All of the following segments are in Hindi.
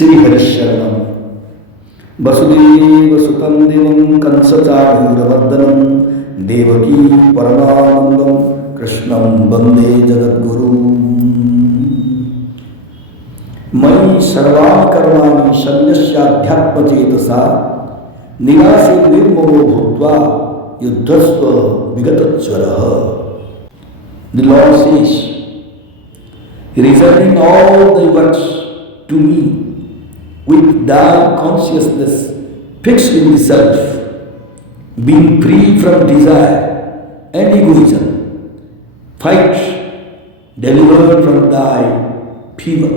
श्रीहरिशरणं वसुदेवसुतं देवं कंसचाणूरमर्दनं देवकी परमानन्दं कृष्णं वन्दे जगद्गुरुं। मयि सर्वाणि कर्माणि सन्न्यस्याध्यात्मचेतसा निरासे निर्ममो भूत्वा युद्धस्व विगतज्वरः। The Lord says, reserving all thy works to me with thy consciousness fixed in the self, being free from desire and egoism, fight, delivered from thy fever.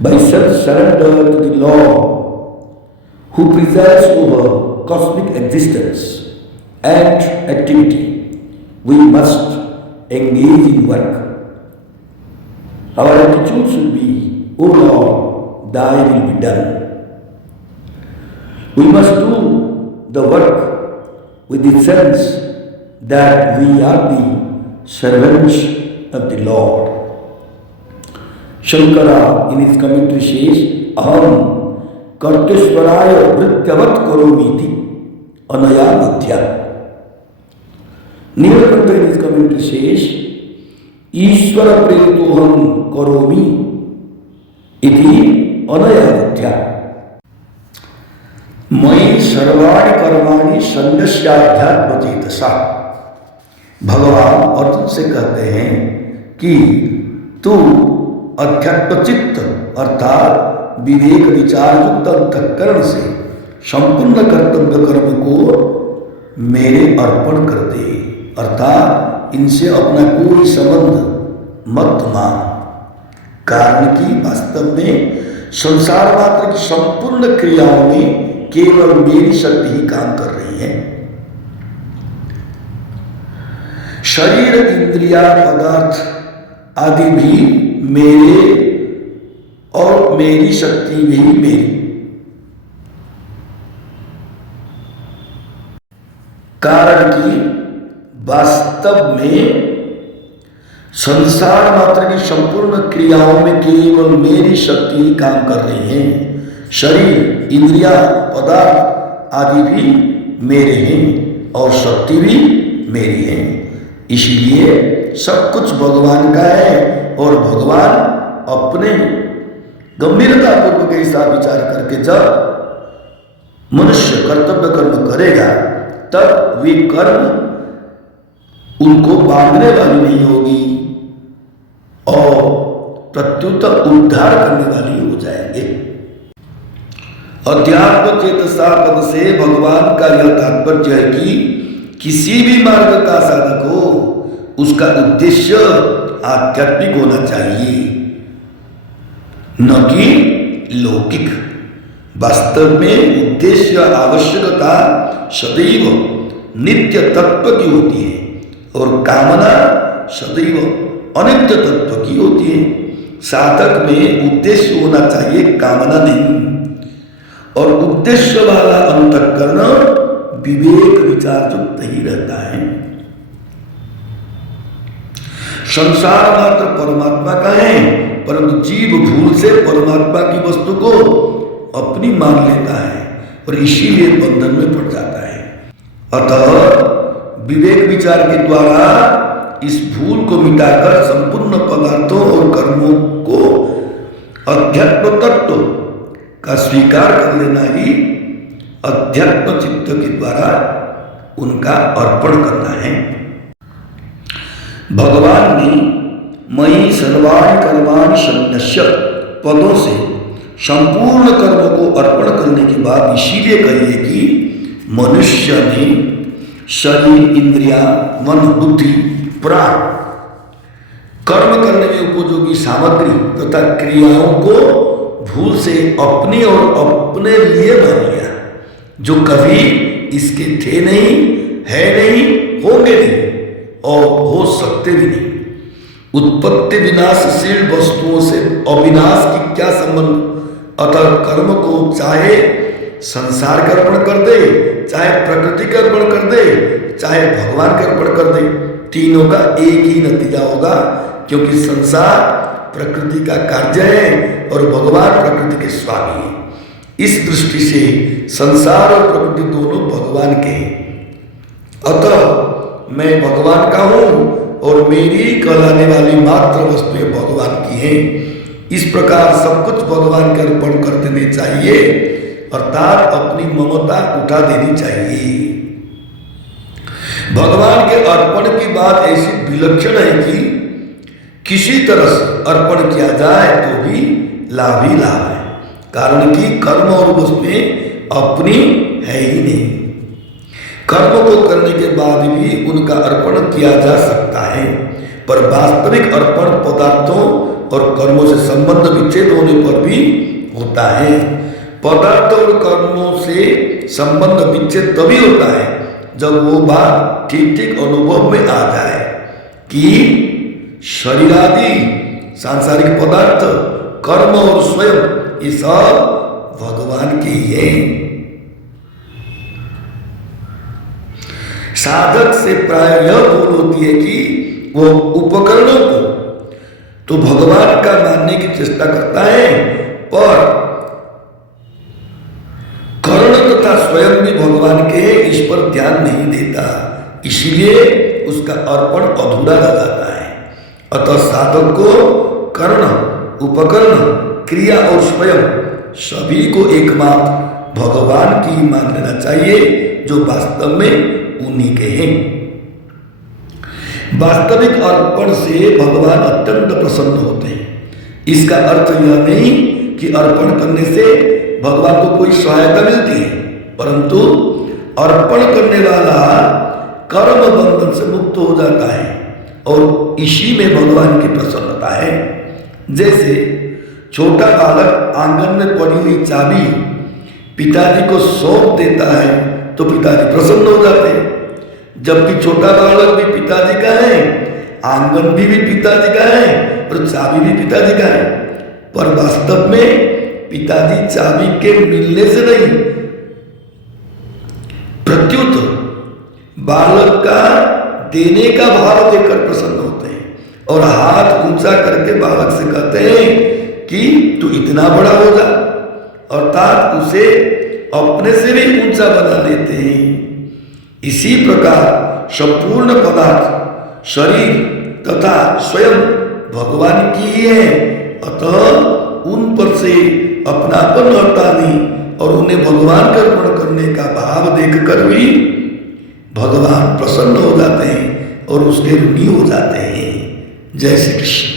By self-surrender to the Lord, who presides over cosmic existence and activity, we must engage in work. Our attitude should be, O Lord, thy will be done. We must do the work with the sense that we are the servants of the Lord. Shankara in his commentary says, Aham karteshwaraya vrityavat karomiti anaya buddhya. Nilakanta in his commentary says, Ishvara pretoham karomi iti anaya buddhya. मयि सर्वाणि कर्माणि सन्न्यस्याध्यात्मचेतसा। भगवान अर्जुन से कहते हैं कि तू अध्यात्मचित्त अर्थात विवेक विचार युक्त अंतःकरण से संपूर्ण कर्तव्य कर्म को मेरे अर्पण कर दे, अर्थात इनसे अपना कोई संबंध मत मान। कारण कि वास्तव में संसार मात्र की संपूर्ण क्रियाओं में केवल मेरी शक्ति ही काम कर रही है। शरीर इंद्रिया पदार्थ आदि भी मेरे और मेरी शक्ति भी मेरी। कारण कि वास्तव में संसार मात्र की संपूर्ण क्रियाओं में केवल मेरी शक्ति ही काम कर रही है। शरीर इंद्रिया पदार्थ आदि भी मेरे हैं और शक्ति भी मेरी है। इसीलिए सब कुछ भगवान का है और भगवान अपने गंभीरता पूर्वक ऐसा विचार करके जब मनुष्य कर्तव्य कर्म करेगा तब वे कर्म उनको बांधने वाली नहीं होगी और प्रत्युत उद्धार करने वाली हो जाएंगे। अध्यात्म चेतसा पद से भगवान का यह तात्पर्य है कि किसी भी मार्ग का साधक हो उसका उद्देश्य आध्यात्मिक होना चाहिए, न कि लौकिक। वास्तव में उद्देश्य आवश्यकता सदैव नित्य तत्व की होती है और कामना सदैव अनित्य तत्व की होती है। साधक में उद्देश्य होना चाहिए, कामना नहीं। और उद्देश्य वाला अंतःकरण विवेक विचार युक्त ही रहता है। संसार मात्र परमात्मा का है, परंतु जीव भूल से परमात्मा की वस्तु को अपनी मान लेता है और इसीलिए बंधन में पड़ जाता है। अतः विवेक विचार के द्वारा इस भूल को मिटाकर संपूर्ण पदार्थों और कर्मों को अध्यात्म तत्व का स्वीकार कर लेना ही अध्यात्म चित्त के द्वारा उनका अर्पण करना है। भगवान ने मयि सर्वाणि कर्माणि सन्न्यस्य पदों से संपूर्ण कर्म को अर्पण करने के बाद इसीलिए कहिए कि मनुष्य ने शरीर इंद्रिया मन बुद्धि प्राण कर्म करने में उपयोगी सामग्री तथा क्रियाओं को भूल से अपनी और अपने लिए मान लिया, जो कभी इसके थे नहीं, है नहीं, होंगे नहीं और हो सकते भी नहीं। उत्पत्ति विनाशशील वस्तुओं से अविनाश की क्या संबंध। अतः कर्म को चाहे संसार का अर्पण कर दे, चाहे प्रकृति का अर्पण कर दे, चाहे भगवान का अर्पण कर दे, तीनों का एक ही नतीजा होगा, क्योंकि संसार प्रकृति का कार्य है और भगवान प्रकृति के स्वामी हैं। इस दृष्टि से संसार और प्रकृति दोनों भगवान के हैं। अतः मैं भगवान का हूं और मेरी कहलाने वाली मात्र वस्तुएं भगवान की हैं। इस प्रकार सब कुछ भगवान के अर्पण कर देने चाहिए, अर्थात अपनी ममता उठा देनी चाहिए। भगवान के अर्पण की बात ऐसी विलक्षण है कि किसी तरह से अर्पण किया जाए तो भी लाभ ही लाभ है, कारण कि कर्म और वस्तुएं अपनी है ही नहीं। कर्म को करने के बाद भी उनका अर्पण किया जा सकता है, पर वास्तविक अर्पण पदार्थों और कर्मों से संबंध विच्छेद होने पर भी होता है। पदार्थ और कर्मों से संबंध विच्छेद तभी होता है जब वो बात ठीक ठीक अनुभव में आ जाए कि शरीर आदि सांसारिक पदार्थ, कर्म और स्वयं ये सब भगवान के ही है। साधक से प्राय यह भूल होती है कि वो उपकरणों को तो भगवान का मानने की चेष्टा करता है, पर कर्ण तथा स्वयं भी भगवान के इस पर ध्यान नहीं देता, इसीलिए उसका अर्पण अधूरा रह जाता है। अतः साधक को कर्ण, उपकरण, क्रिया और स्वयं सभी को एकमात्र भगवान की ही मान लेना चाहिए, जो वास्तव में उन्हीं के हैं। वास्तविक अर्पण से भगवान अत्यंत प्रसन्न होते हैं। इसका अर्थ यह नहीं कि अर्पण करने से भगवान को कोई सहायता मिलती है, परंतु अर्पण करने वाला कर्म बंधन से मुक्त हो जाता है और इसी में भगवान की प्रसन्नता है। जैसे छोटा बालक आंगन में पड़ी हुई चाबी पिताजी को सौंप देता है तो पिताजी प्रसन्न हो जाते हैं, जबकि छोटा बालक भी पिताजी का है, आंगन भी पिताजी का है और चाबी भी पिताजी का है, पर वास्तव में पिताजी चाबी के मिलने से नहीं, प्रत्युत बालक का देने का भाव देकर प्रसन्न होते हैं और हाथ ऊंचा करके बालक से कहते हैं कि तू इतना बड़ा हो जा, अर्थात उसे अपने से भी ऊंचा बना लेते हैं। इसी प्रकार संपूर्ण पदार्थ, शरीर तथा स्वयं भगवान की ही है, अतः उन पर से अपनापन हटाने और उन्हें भगवान का अर्पण करने का भाव देखकर भी भगवान प्रसन्न हो जाते हैं और उसके ऋणी हो जाते हैं। जय श्री कृष्ण।